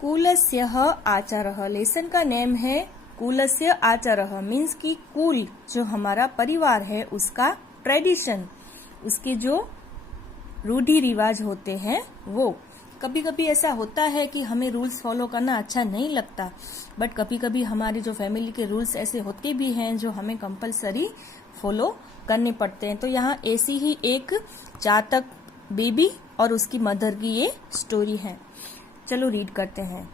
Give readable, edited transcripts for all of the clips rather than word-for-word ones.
कुलस्यः आचारः। लेसन का नेम है कुलस्य आचारः, मीन्स की कुल जो हमारा परिवार है उसका ट्रेडिशन, उसके जो रूढ़ी रिवाज होते हैं वो। कभी कभी ऐसा होता है कि हमें रूल्स फॉलो करना अच्छा नहीं लगता, बट कभी कभी हमारे जो फैमिली के रूल्स ऐसे होते भी हैं जो हमें कंपलसरी फॉलो करने पड़ते हैं। तो यहाँ ऐसी ही एक चातक बेबी और उसकी मदर की ये स्टोरी है। चलो रीड करते हैं।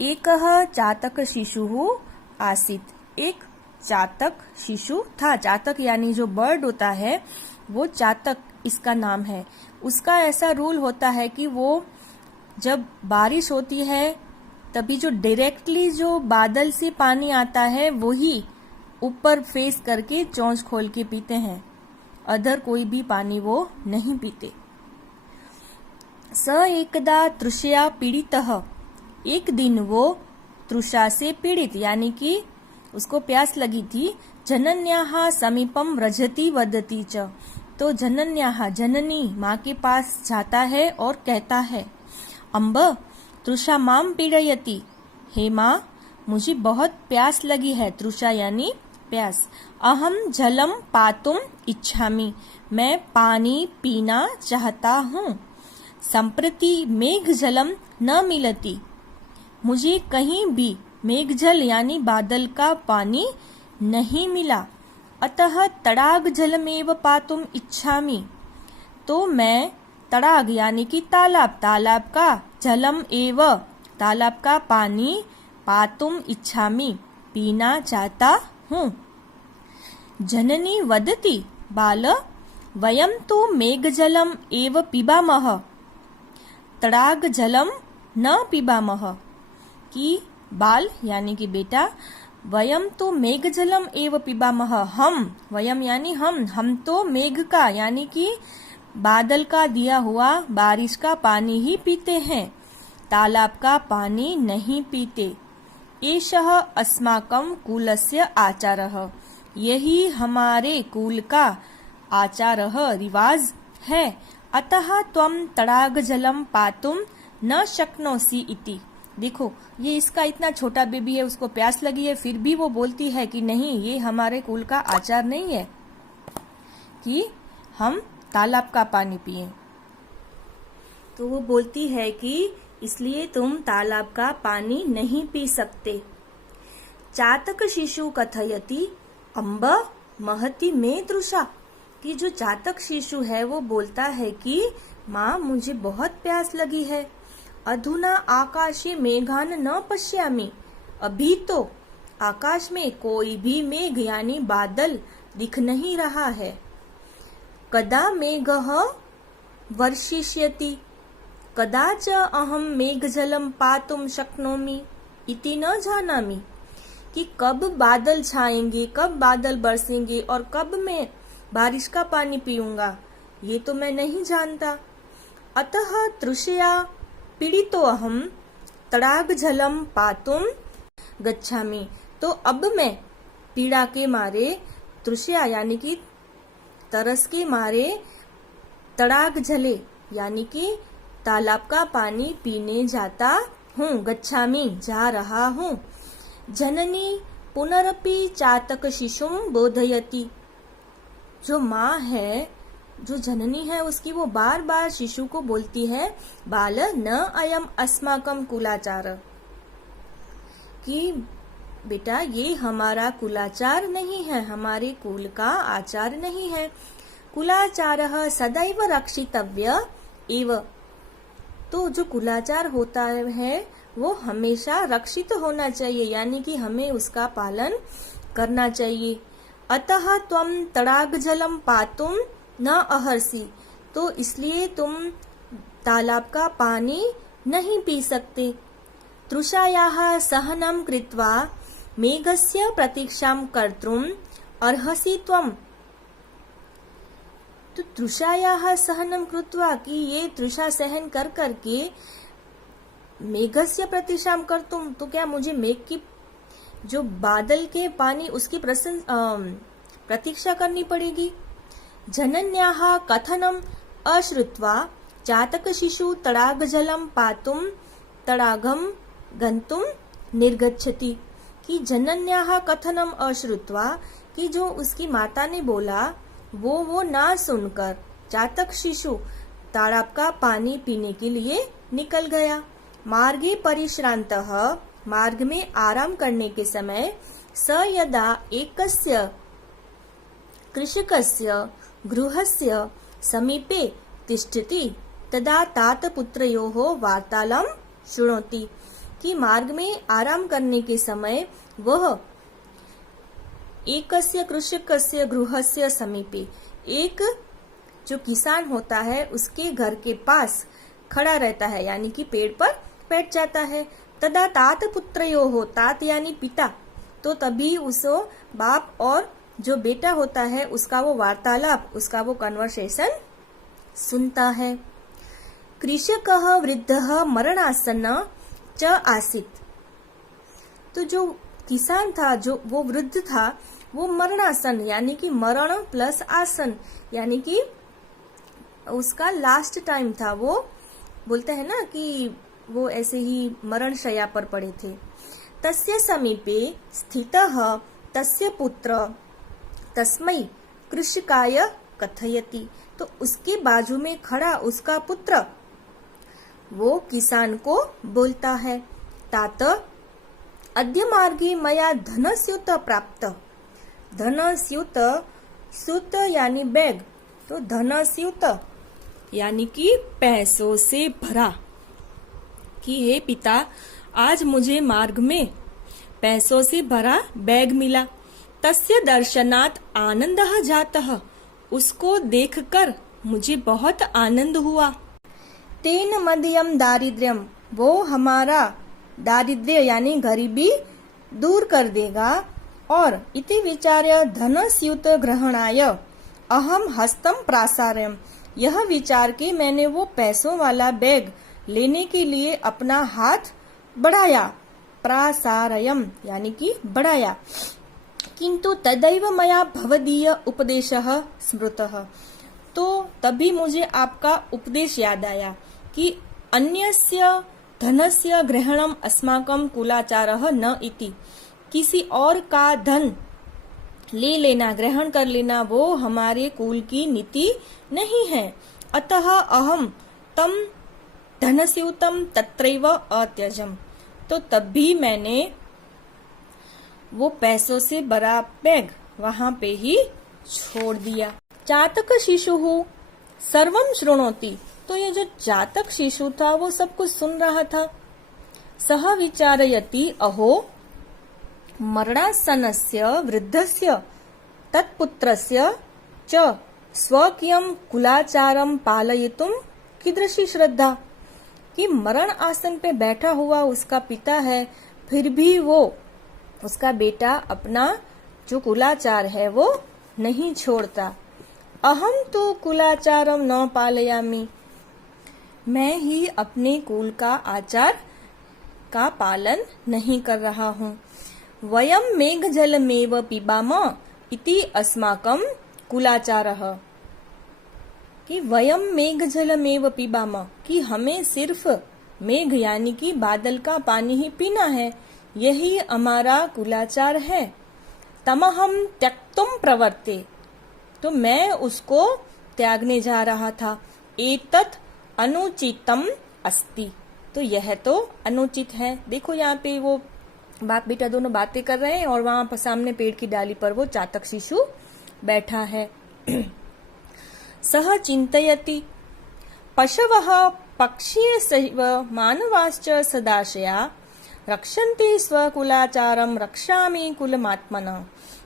एकः चातक शिशुः आसीत्। एक चातक शिशु था। चातक यानी जो बर्ड होता है वो चातक इसका नाम है। उसका ऐसा रूल होता है कि वो जब बारिश होती है तभी जो डायरेक्टली जो बादल से पानी आता है वही ऊपर फेस करके चोंच खोल के पीते हैं, अदर कोई भी पानी वो नहीं पीते। स एकदा तृषया पीड़ितः। एक दिन वो तृषा से पीड़ित यानी कि उसको प्यास लगी थी। जनन्याः समीपम व्रजति वदति च। तो जनन्याः जननी माँ के पास जाता है और कहता है, अम्ब तृषा माम पीड़यति। हे माँ, मुझे बहुत प्यास लगी है। तृषा यानी प्यास। अहम जलम पातुम इच्छामि। मैं पानी पीना चाहता हूँ। संप्रति मेघ जलम न मिलति। मुझे कहीं भी मेघजल यानी बादल का पानी नहीं मिला। अतः तड़ाग जलमेव पातुम इच्छामि। तो मैं तड़ाग यानी कि तालाब, तालाब का जलम एव तालाब का पानी पातुम इच्छामि पीना चाहता हूँ। जननी वदति बाल वयम तो मेघजलम एव पिबामः तड़ाग जलम न पिबामः। कि बाल यानी कि बेटा, वयम तो मेघ जलम एव पिबामः। हम, वयम यानी हम तो मेघ का यानी कि बादल का दिया हुआ बारिश का पानी ही पीते हैं, तालाब का पानी नहीं पीते। एषः अस्माकं कुलस्य आचारः। यही हमारे कुल का आचारः रिवाज है। अतः त्वं तड़ाग जलम पातुम न शक्नोसि इति। देखो, ये इसका इतना छोटा बेबी है, उसको प्यास लगी है, फिर भी वो बोलती है कि नहीं, ये हमारे कुल का आचार नहीं है कि हम तालाब का पानी पिए। तो वो बोलती है कि इसलिए तुम तालाब का पानी नहीं पी सकते। चातक शिशु कथयति अम्ब महति में तृषा। कि जो चातक शिशु है वो बोलता है कि माँ, मुझे बहुत प्यास लगी है। अधुना आकाशे मेघान न पश्यामि। अभी तो आकाश में कोई भी मेघ यानी बादल दिख नहीं रहा है। कदा मेघः वर्षिष्यति। कदाच अहम मेघजलम पातुम शक्नोमि इति न जानामि। कि कब बादल छाएंगे, कब बादल बरसेंगे और कब मैं बारिश का पानी पीऊंगा, ये तो मैं नहीं जानता। अतः तृषया पीड़ितो अहम तड़ाग जलम पातुम गच्छामि। तो अब मैं पीड़ा के मारे, तृषया यानी कि तरस के मारे, तड़ाग जले यानी कि तालाब का पानी पीने जाता हूँ। गच्छामि जा रहा हूँ। जननी पुनरपि चातक शिशुम बोधयति। जो माँ है, जो जननी है उसकी, वो बार बार शिशु को बोलती है, बाल न अयम अस्माकम कुलाचार। कि बेटा, ये हमारा कुलाचार नहीं है, हमारे कुल का आचार नहीं है। कुलाचारः सदैव रक्षितव्य एव। तो जो कुलाचार होता है वो हमेशा रक्षित होना चाहिए, यानी कि हमें उसका पालन करना चाहिए। अतः त्वं तड़ाग जलम पातुम न अहर्षि। तो इसलिए तुम तालाब का पानी नहीं पी सकते। तृषायाः सहनं कृत्वा मेघस्य प्रतीक्षां कर्तुम् अर्हसि त्वम्। तो तृषायाः सहनं कृत्वा, कि ये तृषा सहन कर करके मेघस्य प्रतीक्षां कर्तुम्, तो क्या मुझे मेघ की जो बादल के पानी उसकी प्रतीक्षा करनी पड़ेगी। जनन्याः कथनम् अश्रुत्वा चातक शिशु तड़ाग जलम पातुम तडागम गंतुम निर्गच्छति, कि जनन्याः कथनम अश्रुत्वा, कि जो उसकी माता ने बोला वो ना सुनकर जातक शिशु तालाब का पानी पीने के लिए निकल गया। मार्गे परिश्रान्तः, मार्ग में आराम करने के समय, स यदा एकस्य कृषकस्य गृहस्य समीपे तिष्ठति तदा तात पुत्रयोः वार्तालां शृणोति, कि मार्ग में आराम करने के समय वह एकस्य कृषकस्य गृहस्य समीपे, एक जो किसान होता है उसके घर के पास खड़ा रहता है, यानी कि पेड़ पर बैठ जाता है। तदा तात पुत्रयोः, तात यानी पिता, तो तभी उसो बाप और जो बेटा होता है उसका वो वार्तालाप, उसका वो कन्वर्सेशन सुनता है। कृषकः वृद्धः मरणासन्न च आसीत्, तो जो किसान था, जो वो वृद्ध था, वो मरणासन यानी कि मरण प्लस आसन, यानी कि उसका लास्ट टाइम था। वो बोलते हैं ना कि वो ऐसे ही मरण शैया पर पड़े थे। तस्य समीपे स्थितः तस्य पुत्र तस्मै कृषकाय कथयति, तो उसके बाजू में खड़ा उसका पुत्र वो किसान को बोलता है, तात अद्य मार्गे मया धनस्यूत प्राप्त। धनस्यूत, सूत यानी बैग, तो धनस्यूत यानी कि पैसों से भरा, कि हे पिता आज मुझे मार्ग में पैसों से भरा बैग मिला। तस्य दर्शनात् आनंदः जातः, उसको देखकर मुझे बहुत आनंद हुआ। तेन मदीयम दारिद्र्यम, वो हमारा दारिद्र्य यानी गरीबी दूर कर देगा। और इति विचार्य धनस्यूत ग्रहणाय अहम हस्तम प्रासारयम, यह विचार के मैंने वो पैसों वाला बैग लेने के लिए अपना हाथ बढ़ाया। प्रासारयम यानी कि बढ़ाया। किंतु तदैव मया भवदीय उपदेशः स्मृतः, तो तभी मुझे आपका उपदेश याद आया कि अन्यस्य धनस्य ग्रहणम अस्माकं कुलाचारः न इति, किसी और का धन ले लेना, ग्रहण कर लेना, वो हमारे कुल की नीति नहीं है। अतः अहम तम धनस्यूतम तत्रैव अत्यजम, तो तब भी मैंने वो पैसों से भरा बैग वहां पे ही छोड़ दिया। जातक शिशु सर्वम शृणोति, तो ये जो जातक शिशु था वो सब कुछ सुन रहा था। सह विचारयति अहो मरणासनस्य वृद्धस्य तत्पुत्रस्य च स्वकीयं कुलाचारं पालयितुं कीदृशी श्रद्धा, कि मरण आसन पे बैठा हुआ उसका पिता है, फिर भी वो उसका बेटा अपना जो कुलाचार है वो नहीं छोड़ता। अहम तो कुलाचारम न पालयामि, मैं ही अपने कुल का आचार का पालन नहीं कर रहा हूँ। वयम मेघजलमेव पिबाम इति अस्माकं कुलाचारः, कि वयम मेघजलमेव पिबाम, कि हमें सिर्फ मेघ यानी कि बादल का पानी ही पीना है, यही हमारा कुलाचार है। तमहम त्यक्तुम प्रवर्ते, तो मैं उसको त्यागने जा रहा था। एतत् अनुचितम अस्ति, तो यह तो अनुचित है। देखो यहाँ पे वो बाप बेटा दोनों बातें कर रहे हैं और वहां पर सामने पेड़ की डाली पर वो चातक शिशु बैठा है। सह चिंतयति पशवः पक्षीसैव मानवाश्च सदाशया रक्षन्ति स्वकुलाचारं रक्षामि कुलमात्मनः,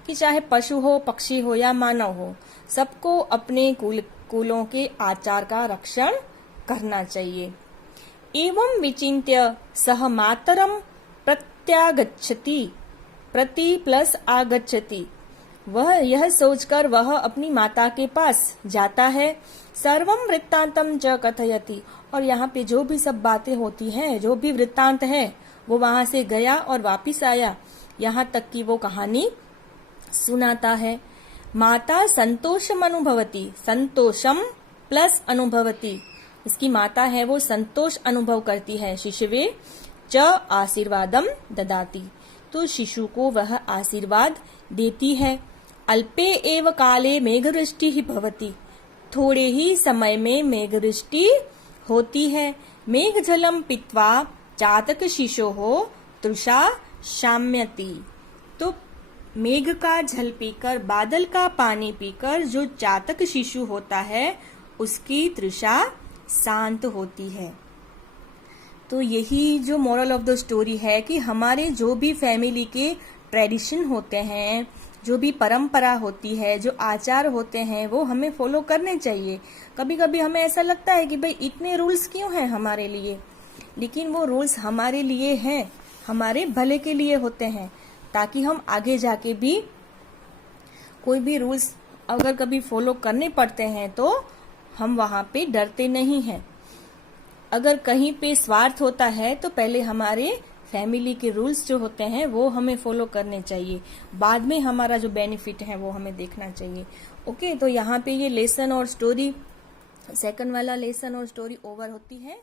कि चाहे पशु हो, पक्षी हो या मानव हो, सबको अपने कुलों के आचार का रक्षण करना चाहिए। एवं विचिन्त्य सह मातरं प्रत्यागच्छति, प्रति प्लस आगच्छति, वह यह सोचकर वह अपनी माता के पास जाता है। सर्वम वृत्तांतम च कथयति, और यहाँ पे जो भी सब बातें होती हैं, जो भी वृत्तांत है, वो वहां से गया और वापिस आया, यहाँ तक कि वो कहानी सुनाता है। माता संतोषम अनुभवती, संतोषम प्लस अनुभवती, इसकी माता है वो संतोष अनुभव करती है। शिशवे च आशीर्वादम ददाती, तो शिशु को वह आशीर्वाद देती है। अल्पे एव काले मेघवृष्टि ही भवति, थोड़े ही समय में मेघवृष्टि होती है। मेघ जलम पीत्वा चातक शिशोः तृषा शाम्यति, तो मेघ का जल पीकर, बादल का पानी पीकर जो चातक शिशु होता है उसकी तृषा शांत होती है। तो यही जो मोरल ऑफ द स्टोरी है कि हमारे जो भी फैमिली के ट्रेडिशन होते हैं, जो भी परंपरा होती है, जो आचार होते हैं, वो हमें फॉलो करने चाहिए। कभी कभी हमें ऐसा लगता है कि भाई इतने रूल्स क्यों हैं हमारे लिए, लेकिन वो रूल्स हमारे लिए हैं, हमारे भले के लिए होते हैं, ताकि हम आगे जाके भी कोई भी रूल्स अगर कभी फॉलो करने पड़ते हैं तो हम वहां पे डरते नहीं हैं। अगर कहीं पे स्वार्थ होता है तो पहले हमारे फैमिली के रूल्स जो होते हैं वो हमें फॉलो करने चाहिए, बाद में हमारा जो बेनिफिट है वो हमें देखना चाहिए। ओके, तो यहाँ पे ये लेसन और स्टोरी, सेकंड वाला लेसन और स्टोरी ओवर होती है।